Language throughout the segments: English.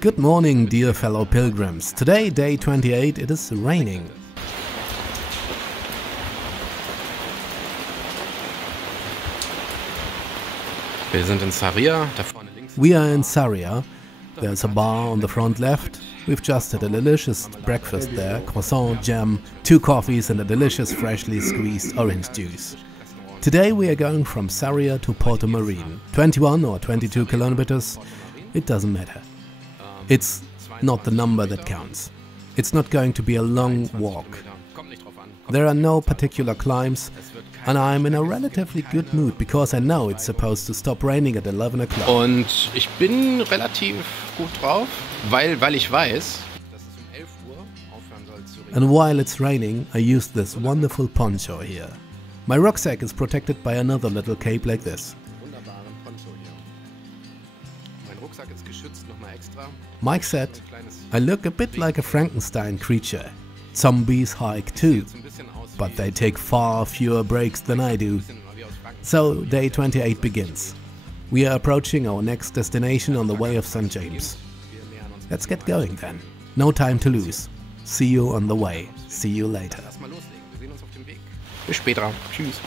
Good morning, dear fellow pilgrims. Today, day 28, it is raining. Wir sind in Sarria, da vorne links. We are in Sarria. There's a bar on the front left. We've just had a delicious breakfast there. Croissant, jam, 2 coffees and a delicious freshly squeezed orange juice. Today we are going from Sarria to Portomarin. 21 or 22 kilometers, it doesn't matter. It's not the number that counts. It's not going to be a long walk. There are no particular climbs, and I'm in a relatively good mood because I know it's supposed to stop raining at 11 o'clock. Und ich bin relativ gut drauf, weil ich weiß, dass es 11 Uhr aufhören soll zu regnen. And while it's raining, I use this wonderful poncho here. My rucksack is protected by another little cape like this. Wunderbaren Poncho hier. Mein Rucksack ist geschützt nochmal extra. Mike said, I look a bit like a Frankenstein creature. Zombies hike too, but they take far fewer breaks than I do. So day 28 begins. We are approaching our next destination on the way of St. James. Let's get going then. No time to lose. See you on the way. See you later. Lass mal loslegen, wir sehen uns auf dem Weg. Bis später. Tschüss.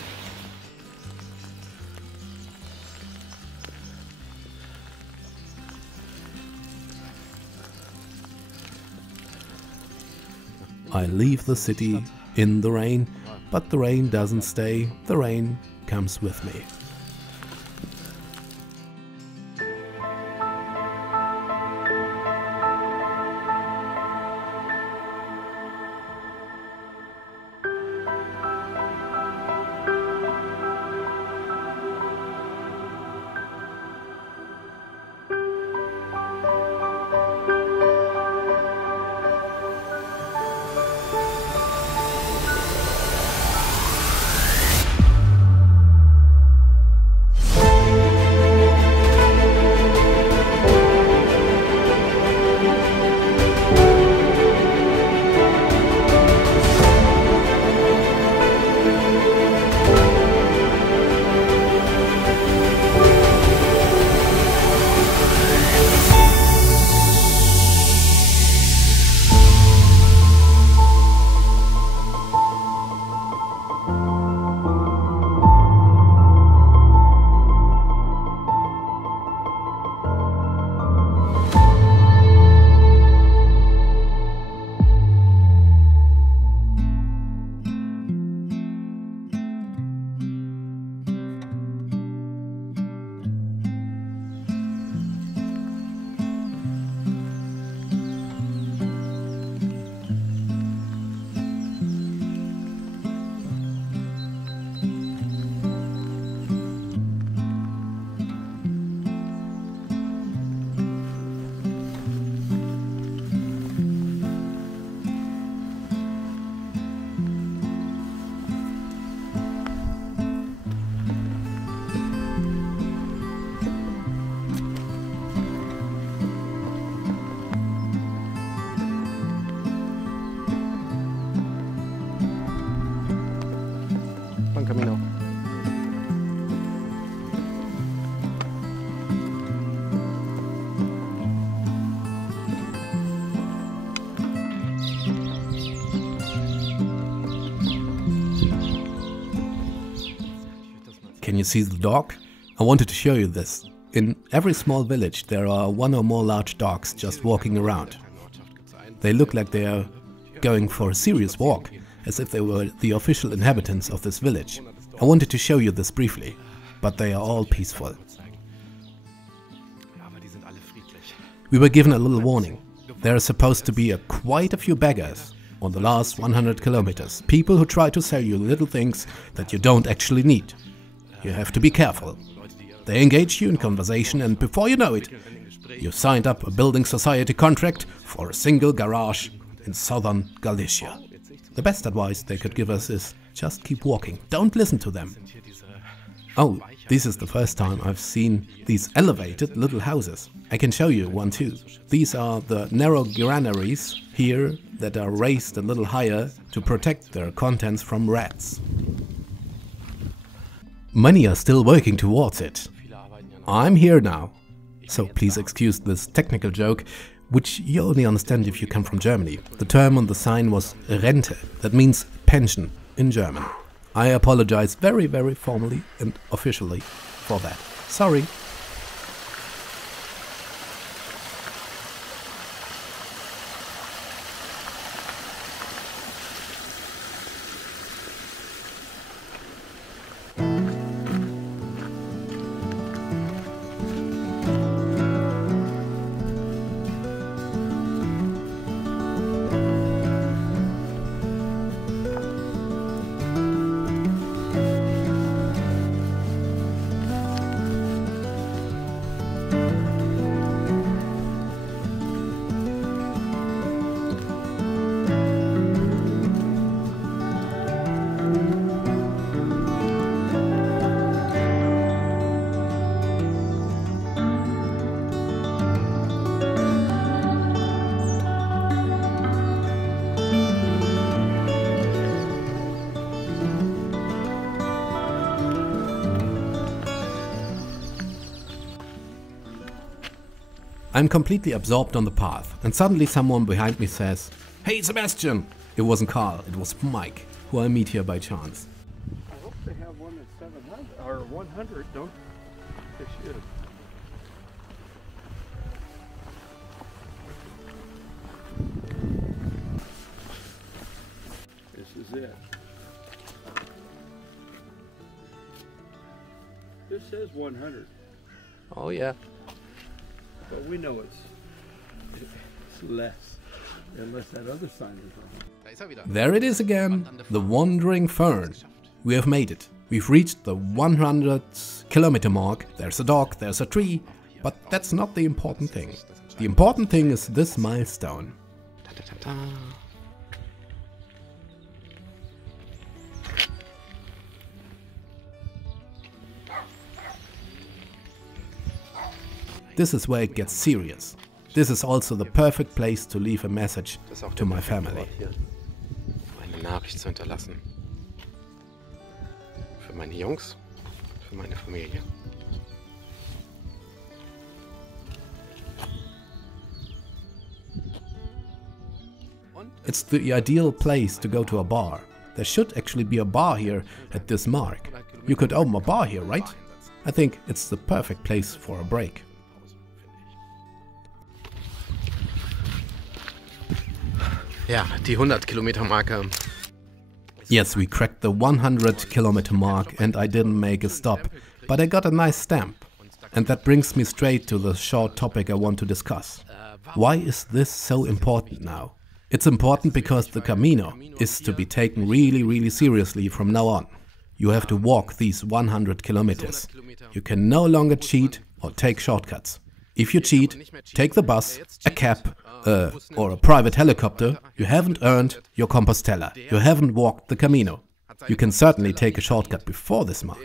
I leave the city in the rain, but the rain doesn't stay. The rain comes with me. Camino. Can you see the dog? I wanted to show you this. In every small village there are 1 or more large dogs just walking around. They look like they are going for a serious walk, as if they were the official inhabitants of this village. I wanted to show you this briefly, but they are all peaceful. We were given a little warning. There are supposed to be quite a few beggars on the last 100 kilometers. People who try to sell you little things that you don't actually need. You have to be careful. They engage you in conversation and before you know it, you've signed up a building society contract for a single garage in southern Galicia. The best advice they could give us is just keep walking. Don't listen to them. Oh, this is the first time I've seen these elevated little houses. I can show you one too. These are the narrow granaries here that are raised a little higher to protect their contents from rats. Many are still working towards it. I'm here now, so please excuse this technical joke. which you only understand if you come from Germany. The term on the sign was Rente, that means pension in German. I apologize very, very formally and officially for that. Sorry. I'm completely absorbed on the path, and suddenly someone behind me says, "Hey Sebastian!" It wasn't Carl, it was Mike, who I meet here by chance. I hope they have one that's 700 or 100, don't they? Should. This is it. This says 100. Oh yeah. But we know it's less, unless that other sign is wrong. There it is again, the wandering fern. We have made it. We've reached the 100-kilometer mark. There's a dog, there's a tree, but that's not the important thing. The important thing is this milestone. This is where it gets serious. This is also the perfect place to leave a message to my family. Eine Nachricht zu hinterlassen. Für meine Jungs, für meine Familie. It's the ideal place to go to a bar. There should actually be a bar here at this mark. You could open a bar here, right? I think it's the perfect place for a break. Ja, die 100-Kilometer-Marke. Yes, we cracked the 100-kilometer mark and I didn't make a stop, but I got a nice stamp. And that brings me straight to the short topic I want to discuss. Why is this so important now? It's important because the Camino is to be taken really, really seriously from now on. You have to walk these 100 kilometers. You can no longer cheat or take shortcuts. If you cheat, take the bus, a cab, or a private helicopter, you haven't earned your Compostela. You haven't walked the Camino. You can certainly take a shortcut before this mark.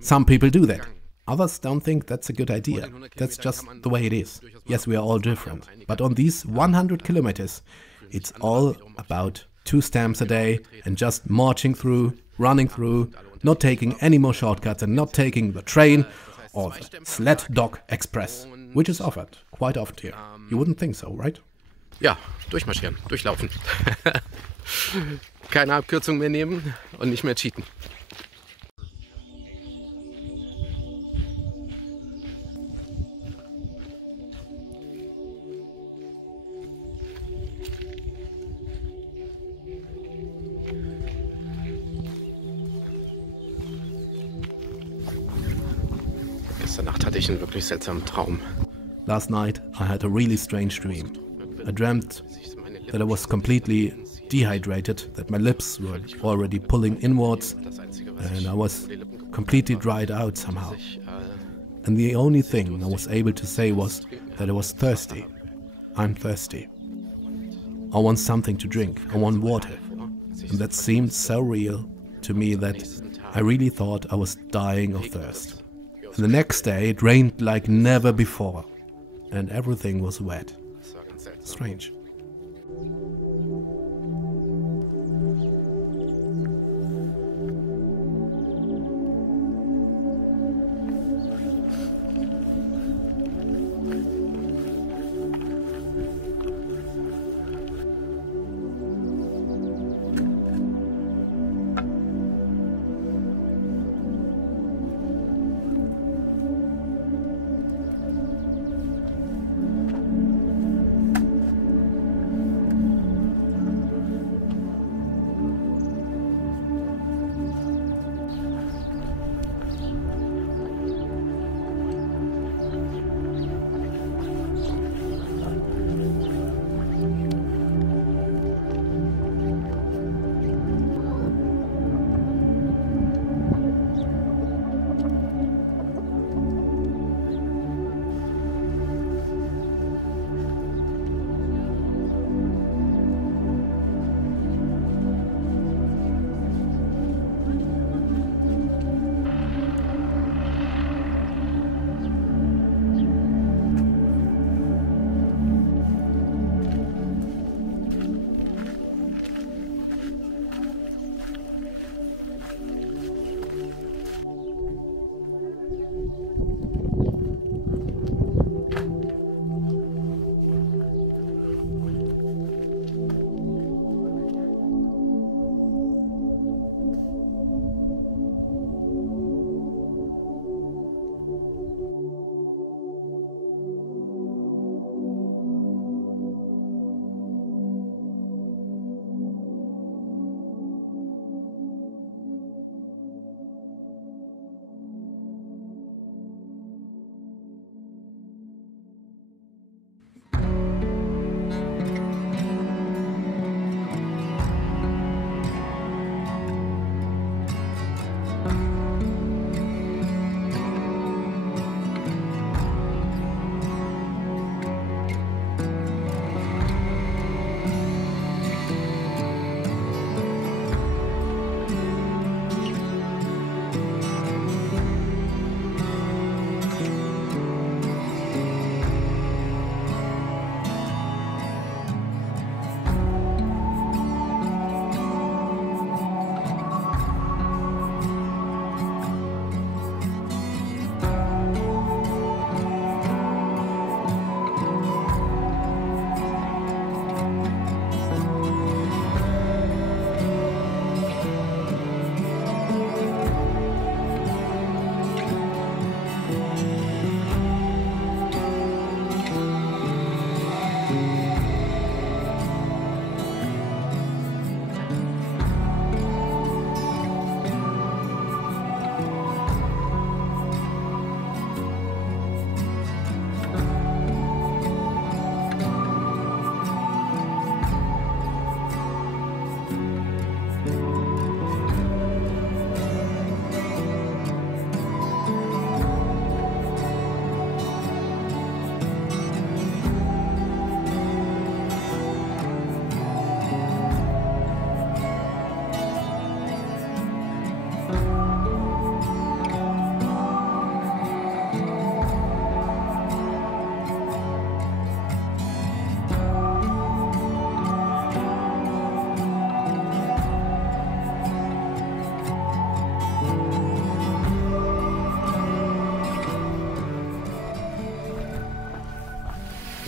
Some people do that. Others don't think that's a good idea. That's just the way it is. Yes, we are all different. But on these 100 kilometers, it's all about 2 stamps a day and just marching through, running through, not taking any more shortcuts and not taking the train or the sled dog express, which is offered quite often here. You wouldn't think so, right? Ja, durchmarschieren, durchlaufen. Keine Abkürzung mehr nehmen und nicht mehr cheaten. Gestern Nacht hatte ich einen wirklich seltsamen Traum. Last night I had a really strange dream. I dreamt that I was completely dehydrated, that my lips were already pulling inwards and I was completely dried out somehow. And the only thing I was able to say was that I was thirsty. I'm thirsty. I want something to drink. I want water. And that seemed so real to me that I really thought I was dying of thirst. And the next day it rained like never before. And everything was wet. Strange.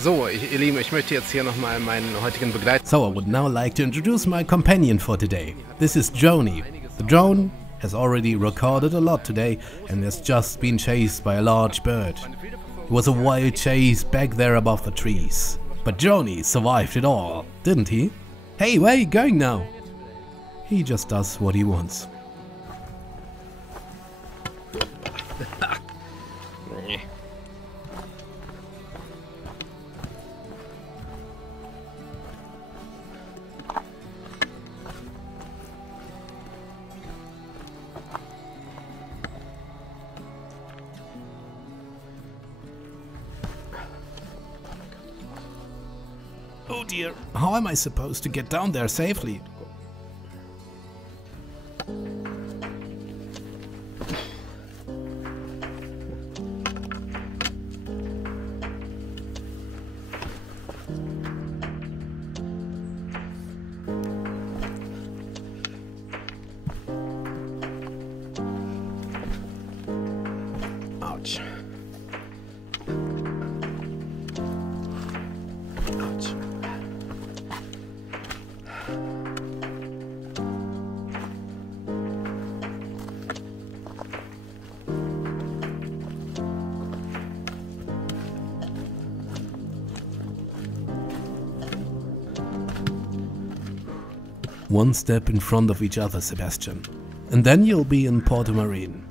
So, ihr Lieben, ich möchte jetzt hier nochmal meinen heutigen Begleiter. So I would now like to introduce my companion for today. This is Drony. The drone has already recorded a lot today and has just been chased by a large bird. It was a wild chase back there above the trees. But Drony survived it all, didn't he? Hey, where are you going now? He just does what he wants. Oh dear, how am I supposed to get down there safely? Ouch. Ouch. One step in front of each other, Sebastian. And then you'll be in Portomarin.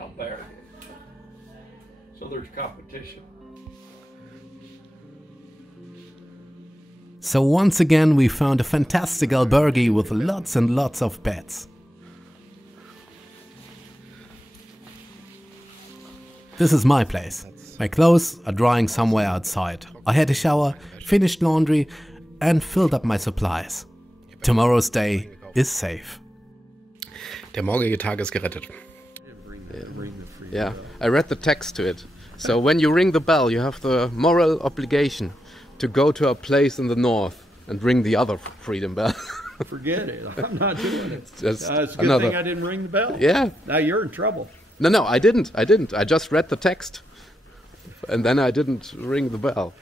out there. So there's competition. So once again we found a fantastic albergue with lots and lots of beds. This is my place. My clothes are drying somewhere outside. I had a shower, finished laundry and filled up my supplies. Tomorrow's day is safe. Der morgige Tag ist gerettet. Yeah, I read the text to it. So when you ring the bell, you have the moral obligation to go to a place in the north and ring the other freedom bell. Forget it. I'm not doing it. Just It's a good thing I didn't ring the bell. Yeah. Now you're in trouble. No, I didn't. I just read the text. And then I didn't ring the bell.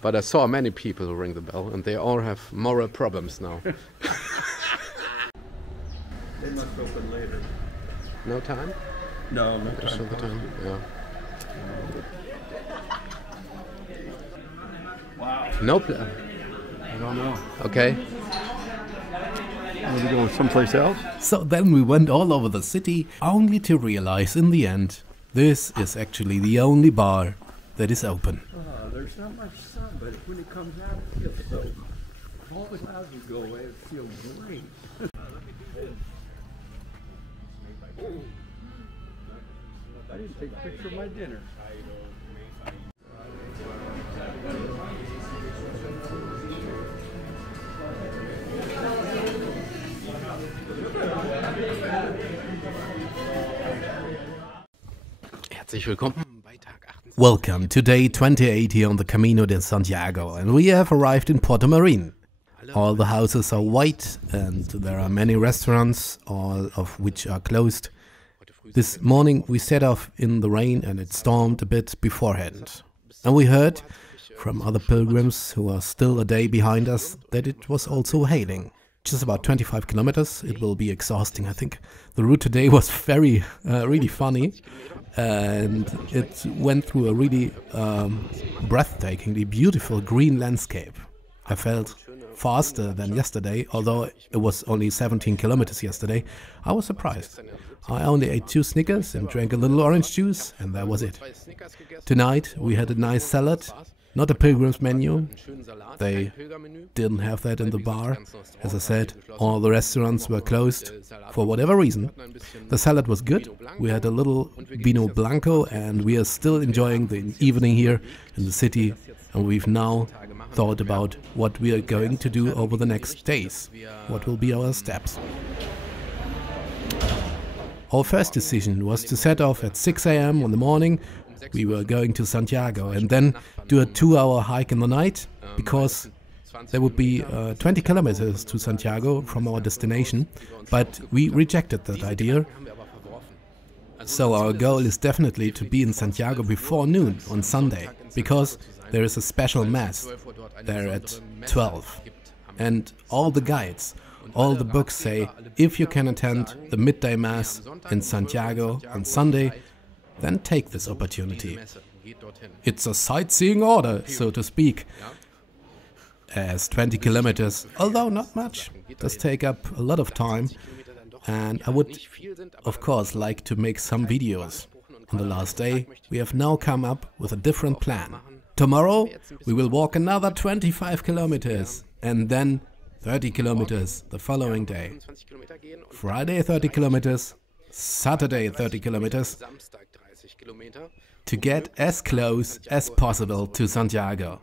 But I saw many people who ring the bell, and they all have moral problems now. They must open later. No time? No, no Just time. the time. Yeah. Wow. No plan. I don't know. Okay. Want to go someplace else? So then we went all over the city, only to realize in the end, this is actually the only bar that is open. There's not much sun, but when it comes out, it feels so. All the clouds would go away, it feels great. I didn't take a picture of my dinner. Herzlich willkommen bei Tag 28. Welcome to day 28 here on the Camino de Santiago, and we have arrived in Portomarin. All the houses are white and there are many restaurants, all of which are closed. This morning we set off in the rain and it stormed a bit beforehand. And we heard from other pilgrims who are still a day behind us that it was also hailing. Just about 25 kilometers, it will be exhausting, I think. The route today was really funny, and it went through a really breathtakingly beautiful green landscape. I felt faster than yesterday, although it was only 17 kilometers yesterday. I was surprised. I only ate 2 Snickers and drank a little orange juice, and that was it. Tonight we had a nice salad, not a pilgrim's menu. They didn't have that in the bar. As I said, all the restaurants were closed for whatever reason. The salad was good. We had a little vino blanco and we are still enjoying the evening here in the city, and we've now thought about what we are going to do over the next days. What will be our steps? Our first decision was to set off at 6 a.m. in the morning. We were going to Santiago and then do a 2-hour hike in the night, because there would be 20 kilometers to Santiago from our destination, but we rejected that idea. So our goal is definitely to be in Santiago before noon on Sunday, because there is a special mass there at 12. And all the guides, all the books say, if you can attend the midday mass in Santiago on Sunday, then take this opportunity. It's a sightseeing order, so to speak, as 20 kilometers, although not much, does take up a lot of time, and I would of course like to make some videos. On the last day we have now come up with a different plan. Tomorrow we will walk another 25 kilometers and then 30 kilometers the following day. Friday 30 kilometers, Saturday 30 kilometers, to get as close as possible to Santiago.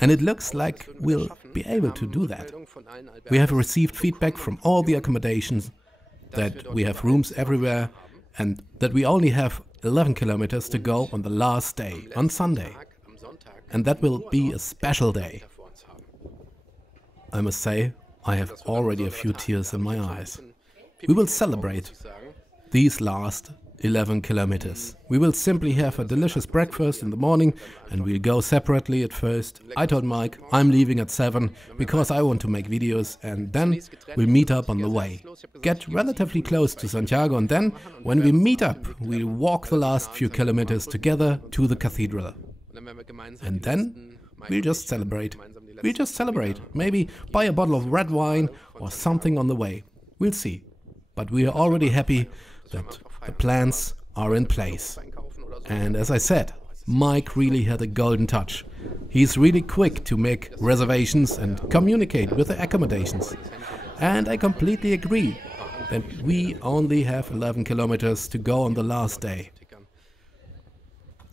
And it looks like we'll be able to do that. We have received feedback from all the accommodations that we have rooms everywhere and that we only have 11 kilometers to go on the last day, on Sunday. And that will be a special day. I must say, I have already a few tears in my eyes. We will celebrate these last 11 kilometers. We will simply have a delicious breakfast in the morning and we'll go separately at first. I told Mike I'm leaving at 7 because I want to make videos, and then we'll meet up on the way. Get relatively close to Santiago, and then when we meet up we'll walk the last few kilometers together to the cathedral. And then we'll just celebrate. We'll just celebrate. Maybe buy a bottle of red wine or something on the way. We'll see. But we are already happy that The plans are in place. And as I said, Mike really had a golden touch. He's really quick to make reservations and communicate with the accommodations. And I completely agree that we only have 11 kilometers to go on the last day.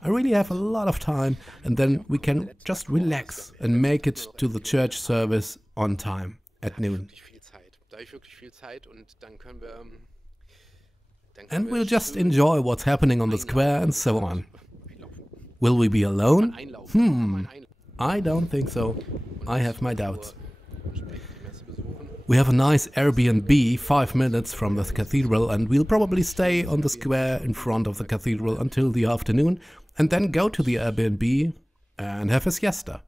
I really have a lot of time, and then we can just relax and make it to the church service on time at noon. And we'll just enjoy what's happening on the square and so on. Will we be alone? I don't think so. I have my doubts. We have a nice Airbnb 5 minutes from the cathedral, and we'll probably stay on the square in front of the cathedral until the afternoon and then go to the Airbnb and have a siesta.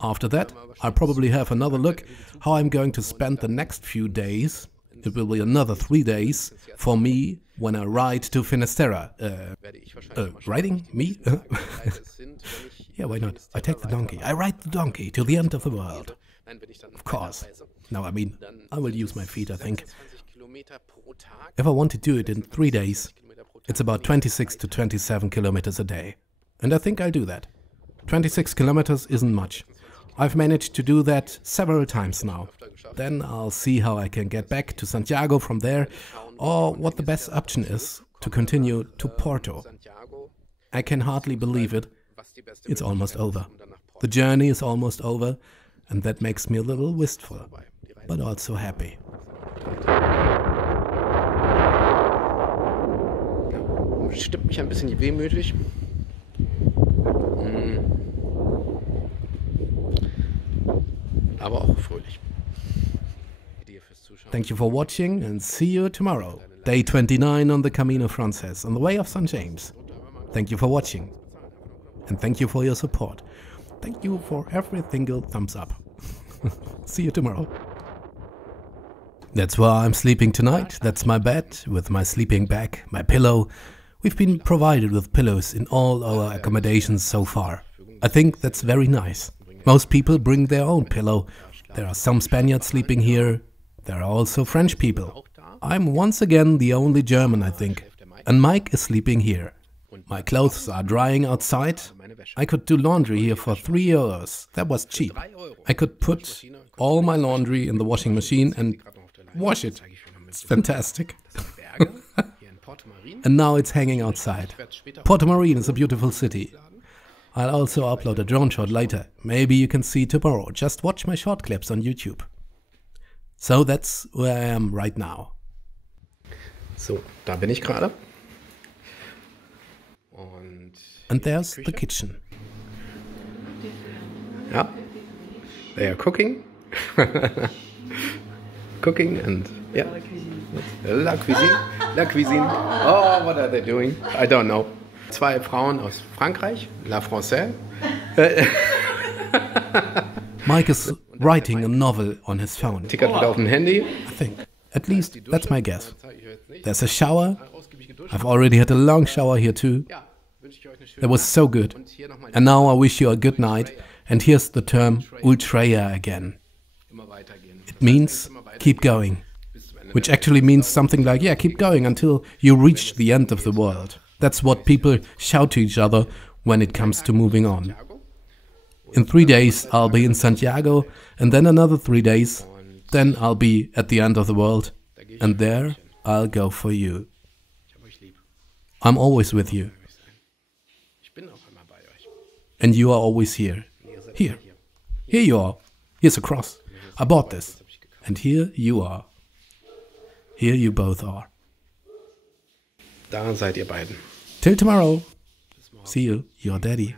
After that, I'll probably have another look how I'm going to spend the next few days. It will be another 3 days for me when I ride to Finisterre. Riding? Me? Yeah, why not? I take the donkey. I ride the donkey to the end of the world. Of course. No, I mean, I will use my feet, I think. If I want to do it in 3 days, it's about 26 to 27 kilometers a day. And I think I'll do that. 26 kilometers isn't much. I've managed to do that several times now. Then I'll see how I can get back to Santiago from there, or what the best option is to continue to Porto. I can hardly believe it. It's almost over. The journey is almost over, and that makes me a little wistful, but also happy. Stimmt mich ein bisschen wehmütig. Aber auch fröhlich. Thank you for watching and see you tomorrow. Day 29 on the Camino Frances, on the way of St. James. Thank you for watching. And thank you for your support. Thank you for every single thumbs up. See you tomorrow. That's where I'm sleeping tonight. That's my bed with my sleeping bag, my pillow. We've been provided with pillows in all our accommodations so far. I think that's very nice. Most people bring their own pillow. There are some Spaniards sleeping here. There are also French people. I'm once again the only German, I think. And Mike is sleeping here. My clothes are drying outside. I could do laundry here for 3 euros. That was cheap. I could put all my laundry in the washing machine and wash it. It's fantastic. And now it's hanging outside. Portomarin is a beautiful city. I'll also upload a drone shot later. Maybe you can see tomorrow. Just watch my short clips on YouTube. So that's where I am right now. So, da bin ich gerade. And there's the kitchen. Yeah, they are cooking. Cooking and yeah. La cuisine. La cuisine. Oh, what are they doing? I don't know. 2 Frauen aus Frankreich. La Française. Mike is writing a novel on his phone. Tickert wieder auf dem Handy. I think. At least that's my guess. There's a shower. I've already had a long shower here too. That was so good. And now I wish you a good night. And here's the term Ultreia again. It means keep going. Which actually means something like, yeah, keep going until you reach the end of the world. That's what people shout to each other when it comes to moving on. In 3 days I'll be in Santiago, and then another 3 days. Then I'll be at the end of the world, and there I'll go for you. I'm always with you. And you are always here. Here. Here you are. Here's a cross. I bought this. And here you are. Here you both are. Da seid ihr beiden. Till tomorrow. See you, your daddy.